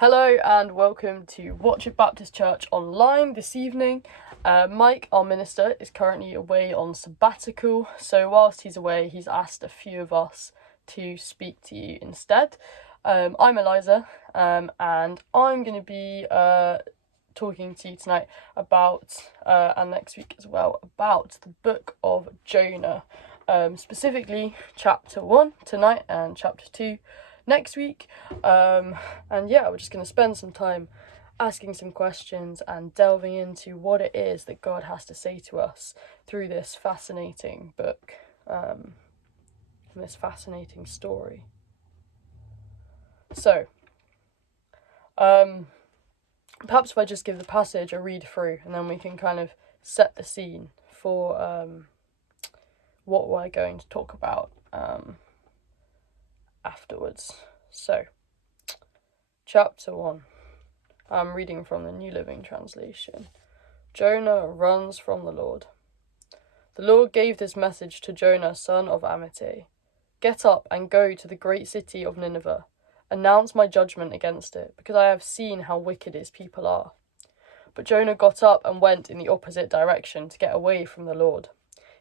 Hello and welcome to Watch It Baptist Church online this evening. Mike, our minister, is currently away on sabbatical, so whilst he's away, he's asked a few of us to speak to you instead. I'm Eliza, and I'm going to be talking to you tonight about, and next week as well, about the book of Jonah, specifically chapter 1 tonight and chapter 2 next week. And yeah, we're just going to spend some time asking some questions and delving into what it is that God has to say to us through this fascinating book, and this fascinating story. So, perhaps if I just give the passage a read through, and then we can kind of set the scene for what we're going to talk about afterwards. So, chapter 1. I'm reading from the New Living Translation. Jonah runs from the Lord. The Lord gave this message to Jonah, son of Amittai. Get up and go to the great city of Nineveh. Announce my judgment against it, because I have seen how wicked its people are. But Jonah got up and went in the opposite direction to get away from the Lord.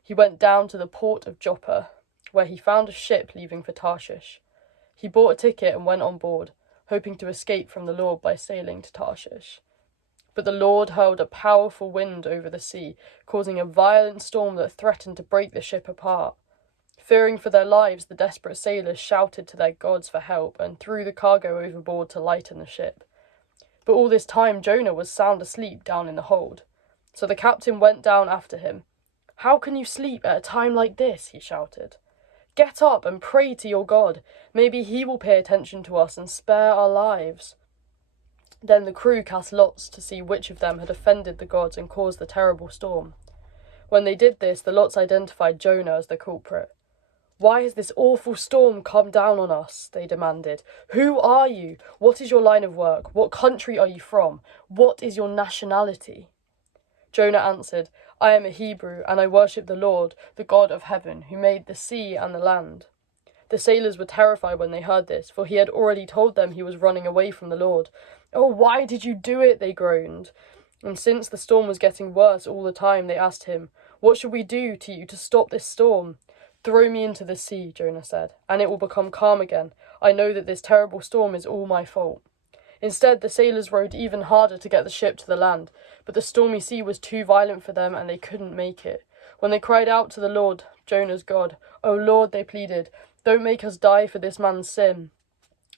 He went down to the port of Joppa, where he found a ship leaving for Tarshish. He bought a ticket and went on board, hoping to escape from the Lord by sailing to Tarshish. But the Lord hurled a powerful wind over the sea, causing a violent storm that threatened to break the ship apart. Fearing for their lives, the desperate sailors shouted to their gods for help and threw the cargo overboard to lighten the ship. But all this time Jonah was sound asleep down in the hold. So the captain went down after him. "How can you sleep at a time like this?" he shouted. "Get up and pray to your God. Maybe he will pay attention to us and spare our lives." Then the crew cast lots to see which of them had offended the gods and caused the terrible storm. When they did this, the lots identified Jonah as the culprit. "Why has this awful storm come down on us?" they demanded. "Who are you? What is your line of work? What country are you from? What is your nationality?" Jonah answered, "I am a Hebrew, and I worship the Lord, the God of heaven, who made the sea and the land." The sailors were terrified when they heard this, for he had already told them he was running away from the Lord. "Oh, why did you do it?" they groaned. And since the storm was getting worse all the time, they asked him, "What should we do to you to stop this storm?" "Throw me into the sea," Jonah said, "and it will become calm again. I know that this terrible storm is all my fault." Instead, the sailors rowed even harder to get the ship to the land, but the stormy sea was too violent for them and they couldn't make it. When they cried out to the Lord, Jonah's God, "O Lord," they pleaded, "don't make us die for this man's sin,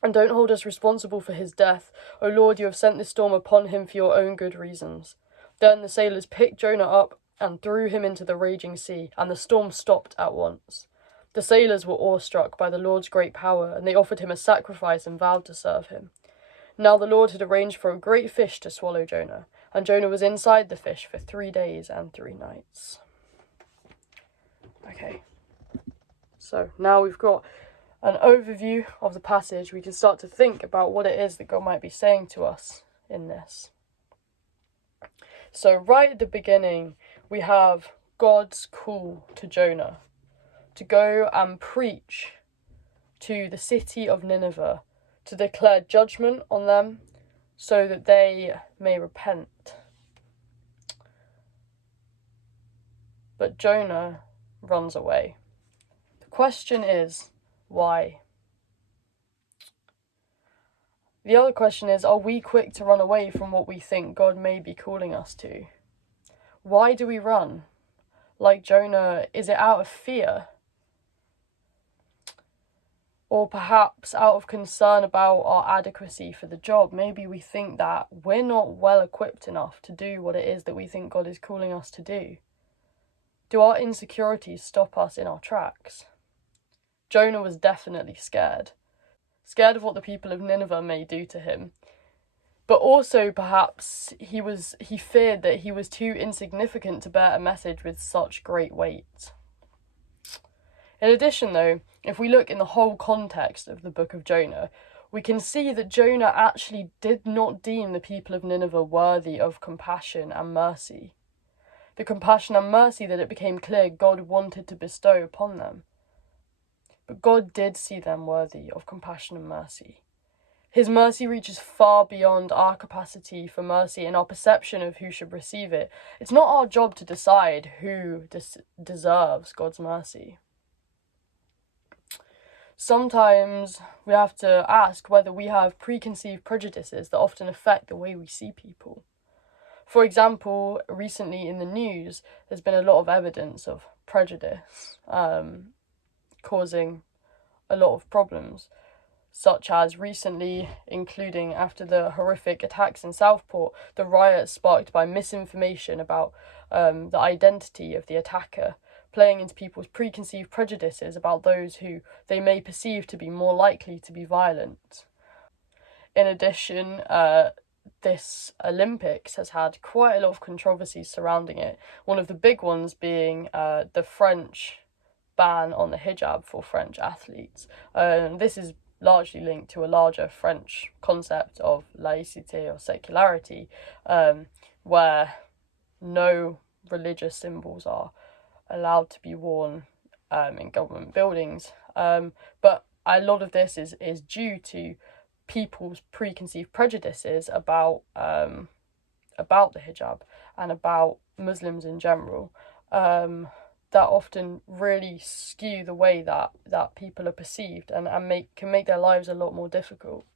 and don't hold us responsible for his death. O Lord, you have sent this storm upon him for your own good reasons." Then the sailors picked Jonah up and threw him into the raging sea, and the storm stopped at once. The sailors were awestruck by the Lord's great power, and they offered him a sacrifice and vowed to serve him. Now the Lord had arranged for a great fish to swallow Jonah, and Jonah was inside the fish for 3 days and 3 nights. Okay, so now we've got an overview of the passage, we can start to think about what it is that God might be saying to us in this. So right at the beginning, we have God's call to Jonah to go and preach to the city of Nineveh, to declare judgment on them so that they may repent. But Jonah runs away. The question is, why? The other question is, are we quick to run away from what we think God may be calling us to? Why do we run? Like Jonah, is it out of fear? Or perhaps out of concern about our adequacy for the job? Maybe we think that we're not well equipped enough to do what it is that we think God is calling us to do. Do our insecurities stop us in our tracks? Jonah was definitely scared. Scared of what the people of Nineveh may do to him. But also perhaps he feared that he was too insignificant to bear a message with such great weight. In addition, though, if we look in the whole context of the book of Jonah, we can see that Jonah actually did not deem the people of Nineveh worthy of compassion and mercy. The compassion and mercy that it became clear God wanted to bestow upon them. But God did see them worthy of compassion and mercy. His mercy reaches far beyond our capacity for mercy and our perception of who should receive it. It's not our job to decide who deserves God's mercy. Sometimes we have to ask whether we have preconceived prejudices that often affect the way we see people. For example, recently in the news, there's been a lot of evidence of prejudice causing a lot of problems, such as recently, including after the horrific attacks in Southport, the riots sparked by misinformation about the identity of the attacker, playing into people's preconceived prejudices about those who they may perceive to be more likely to be violent. In addition, this Olympics has had quite a lot of controversies surrounding it, one of the big ones being the French ban on the hijab for French athletes. This is largely linked to a larger French concept of laïcité or secularity, where no religious symbols are allowed to be worn in government buildings. But a lot of this is due to people's preconceived prejudices about the hijab and about Muslims in general, that often really skew the way that people are perceived and can make their lives a lot more difficult.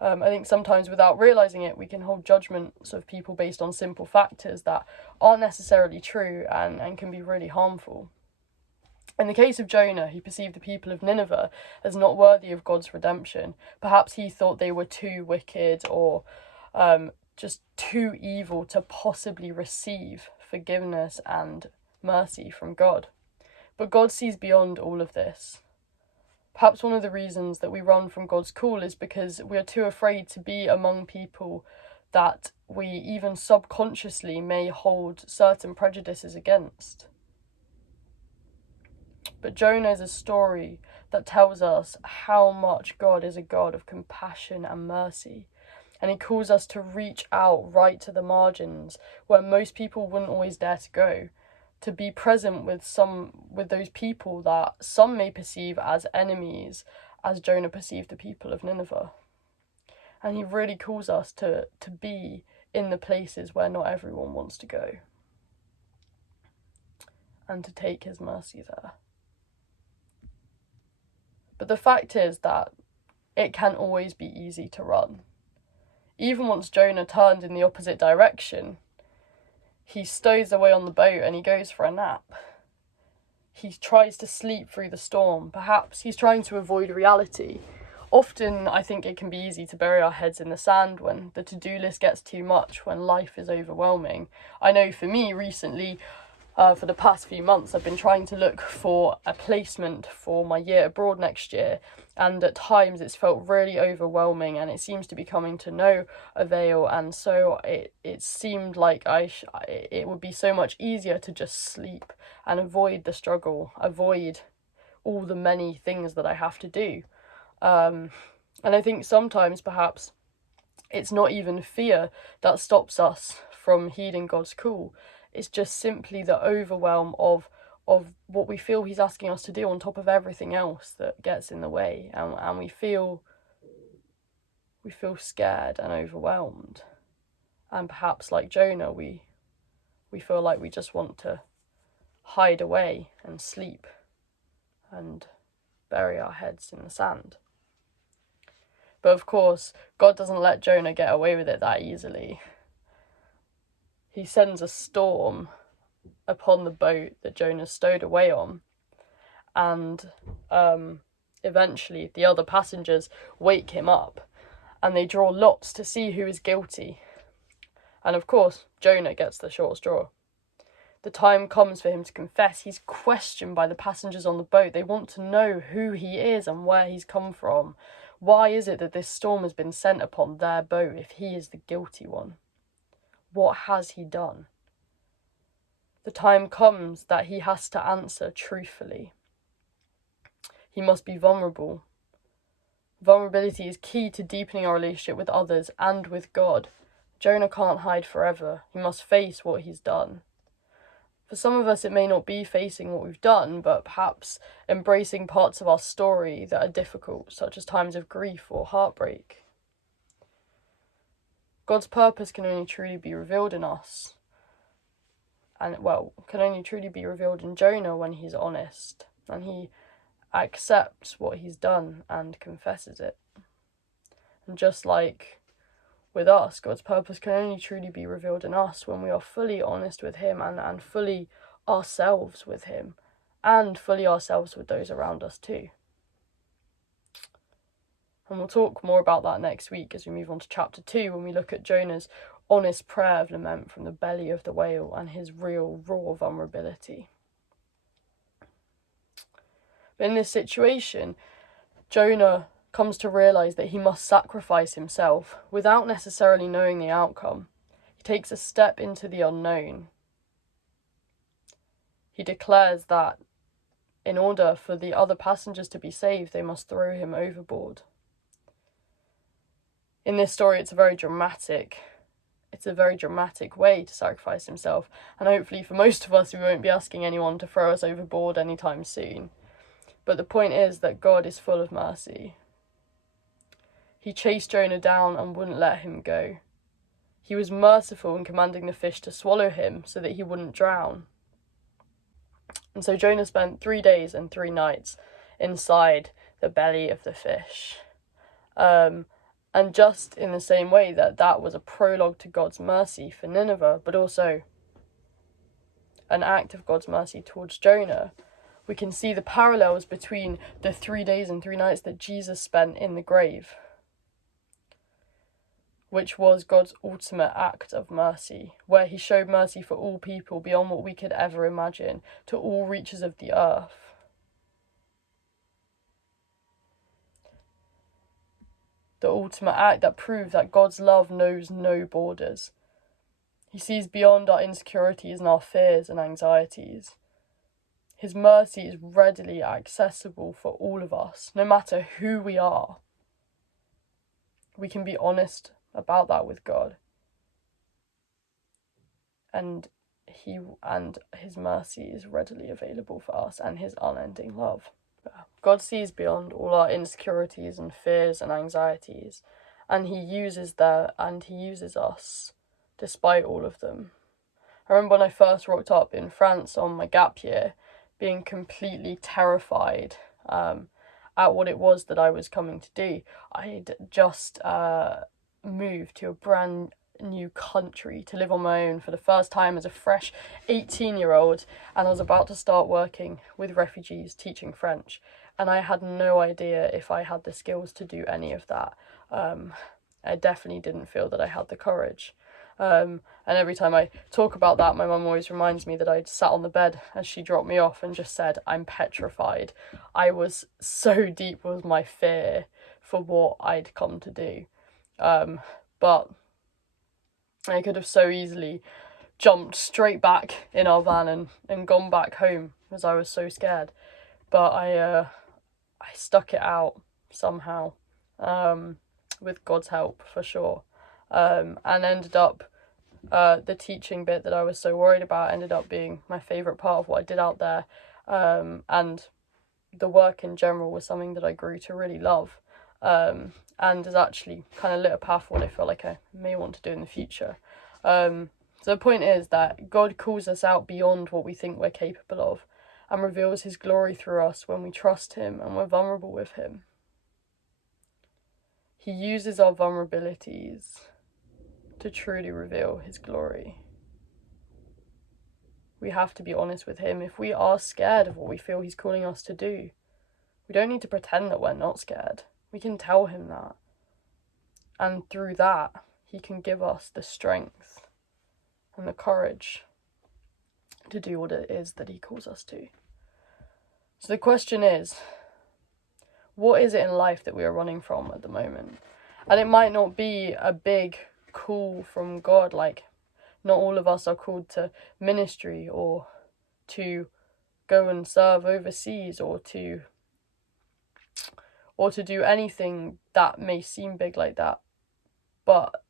I think sometimes without realising it, we can hold judgments of people based on simple factors that aren't necessarily true and can be really harmful. In the case of Jonah, he perceived the people of Nineveh as not worthy of God's redemption. Perhaps he thought they were too wicked or just too evil to possibly receive forgiveness and mercy from God. But God sees beyond all of this. Perhaps one of the reasons that we run from God's call is because we are too afraid to be among people that we even subconsciously may hold certain prejudices against. But Jonah is a story that tells us how much God is a God of compassion and mercy. And he calls us to reach out right to the margins where most people wouldn't always dare to go, to be present with those people that some may perceive as enemies, as Jonah perceived the people of Nineveh. And he really calls us to be in the places where not everyone wants to go, and to take his mercy there. But the fact is that it can't always be easy to run. Even once Jonah turned in the opposite direction, he stows away on the boat and he goes for a nap. He tries to sleep through the storm. Perhaps he's trying to avoid reality. Often, I think it can be easy to bury our heads in the sand when the to-do list gets too much, when life is overwhelming. I know for me recently, for the past few months, I've been trying to look for a placement for my year abroad next year, and at times it's felt really overwhelming and it seems to be coming to no avail, and so it seemed like it would be so much easier to just sleep and avoid the struggle, avoid all the many things that I have to do. And I think sometimes perhaps it's not even fear that stops us from heeding God's call. It's just simply the overwhelm of what we feel he's asking us to do on top of everything else that gets in the way, and we feel scared and overwhelmed, and perhaps like Jonah, we feel like we just want to hide away and sleep and bury our heads in the sand. But of course, God doesn't let Jonah get away with it that easily. He sends a storm upon the boat that Jonah stowed away on, and eventually the other passengers wake him up and they draw lots to see who is guilty. And of course, Jonah gets the short straw. The time comes for him to confess. He's questioned by the passengers on the boat. They want to know who he is and where he's come from. Why is it that this storm has been sent upon their boat if he is the guilty one? What has he done? The time comes that he has to answer truthfully. He must be vulnerable. Vulnerability is key to deepening our relationship with others and with God. Jonah can't hide forever. He must face what he's done. For some of us, it may not be facing what we've done, but perhaps embracing parts of our story that are difficult, such as times of grief or heartbreak. God's purpose can only truly be revealed in us. And, can only truly be revealed in Jonah when he's honest and he accepts what he's done and confesses it. And just like with us, God's purpose can only truly be revealed in us when we are fully honest with him and fully ourselves with him and fully ourselves with those around us too. And we'll talk more about that next week as we move on to chapter 2, when we look at Jonah's honest prayer of lament from the belly of the whale and his real raw vulnerability. But in this situation, Jonah comes to realise that he must sacrifice himself without necessarily knowing the outcome. He takes a step into the unknown. He declares that in order for the other passengers to be saved, they must throw him overboard. In this story, it's a very dramatic way to sacrifice himself, and hopefully for most of us, we won't be asking anyone to throw us overboard anytime soon. But the point is that God is full of mercy. He chased Jonah down and wouldn't let him go. He was merciful in commanding the fish to swallow him so that he wouldn't drown. And so Jonah spent 3 days and 3 nights inside the belly of the fish. And just in the same way that was a prologue to God's mercy for Nineveh, but also an act of God's mercy towards Jonah, we can see the parallels between the 3 days and 3 nights that Jesus spent in the grave, which was God's ultimate act of mercy, where he showed mercy for all people beyond what we could ever imagine, to all reaches of the earth. The ultimate act that proved that God's love knows no borders. He sees beyond our insecurities and our fears and anxieties. His mercy is readily accessible for all of us, no matter who we are. We can be honest about that with God. And his mercy is readily available for us, and his unending love. God sees beyond all our insecurities and fears and anxieties, and he uses us despite all of them. I remember when I first rocked up in France on my gap year, being completely terrified at what it was that I was coming to do. I'd just moved to a brand new country to live on my own for the first time as a fresh 18-year-old, and I was about to start working with refugees teaching French, and I had no idea if I had the skills to do any of that. I definitely didn't feel that I had the courage. And every time I talk about that, my mum always reminds me that I'd sat on the bed as she dropped me off and just said, "I'm petrified." I was so deep with my fear for what I'd come to do. But I could have so easily jumped straight back in our van and gone back home as I was so scared. But I stuck it out somehow, with God's help for sure. And ended up, the teaching bit that I was so worried about ended up being my favourite part of what I did out there. And the work in general was something that I grew to really love. And has actually kind of lit a path for what I feel like I may want to do in the future. So the point is that God calls us out beyond what we think we're capable of and reveals his glory through us when we trust him and we're vulnerable with him. He uses our vulnerabilities to truly reveal his glory. We have to be honest with him. If we are scared of what we feel he's calling us to do, we don't need to pretend that we're not scared. We can tell him that. And through that, he can give us the strength and the courage to do what it is that he calls us to. So the question is, what is it in life that we are running from at the moment? And it might not be a big call from God, like not all of us are called to ministry or to go and serve overseas or to do anything that may seem big like that. But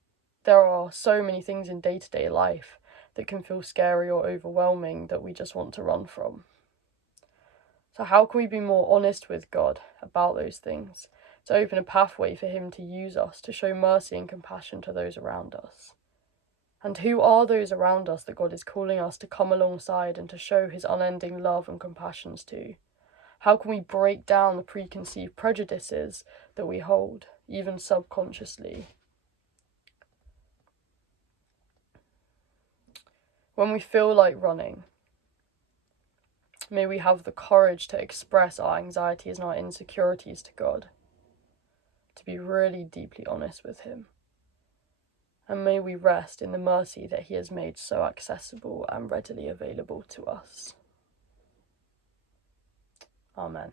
there are so many things in day-to-day life that can feel scary or overwhelming that we just want to run from. So how can we be more honest with God about those things to open a pathway for him to use us to show mercy and compassion to those around us. And who are those around us that God is calling us to come alongside and to show his unending love and compassions to? How can we break down the preconceived prejudices that we hold, even subconsciously? When we feel like running, may we have the courage to express our anxieties and our insecurities to God, to be really deeply honest with him. And may we rest in the mercy that he has made so accessible and readily available to us. Amen.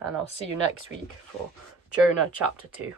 And I'll see you next week for Jonah chapter 2.